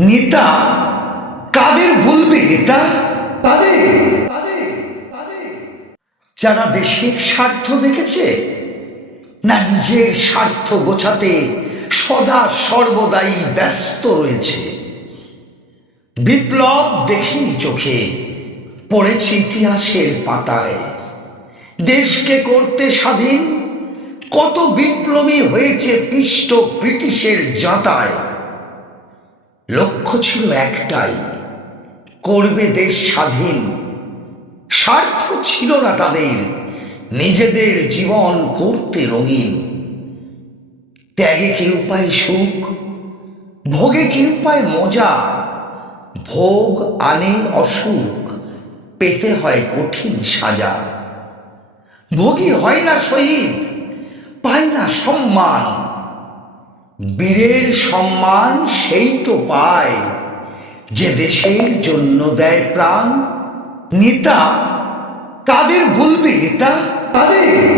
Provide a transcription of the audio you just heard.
নেতা কাদের বলবে নেতা? তাদের যারা দেশের স্বার্থ দেখেছে না নিজের স্বার্থ গোছাতে সদা সর্বদাই ব্যস্ত রয়েছে। বিপ্লব দেখিনি চোখে, পড়েছে ইতিহাসের পাতায়। দেশকে করতে স্বাধীন, কত বিপ্লবী হয়েছে পিষ্ট ব্রিটিশের জাঁতায় লক্ষ্য ছিল একটাই, করবে দেশ স্বাধীন। স্বার্থ ছিল না তাদের, নিজেদের জীবন করতে রঙিন। ত্যাগে কেউ পায় সুখ, ভোগে কেউ পায় মজা, ভোগ আনে অসুখ, পেতে হয় কঠিন সাজা। ভোগী হয় না শহীদ, পায় না সম্মান বীরের সম্মান সেই তো পায়। যে দেশের জন্য দেয় প্রাণ, নেতা কাদের ভুলবে নেতা? তাদের?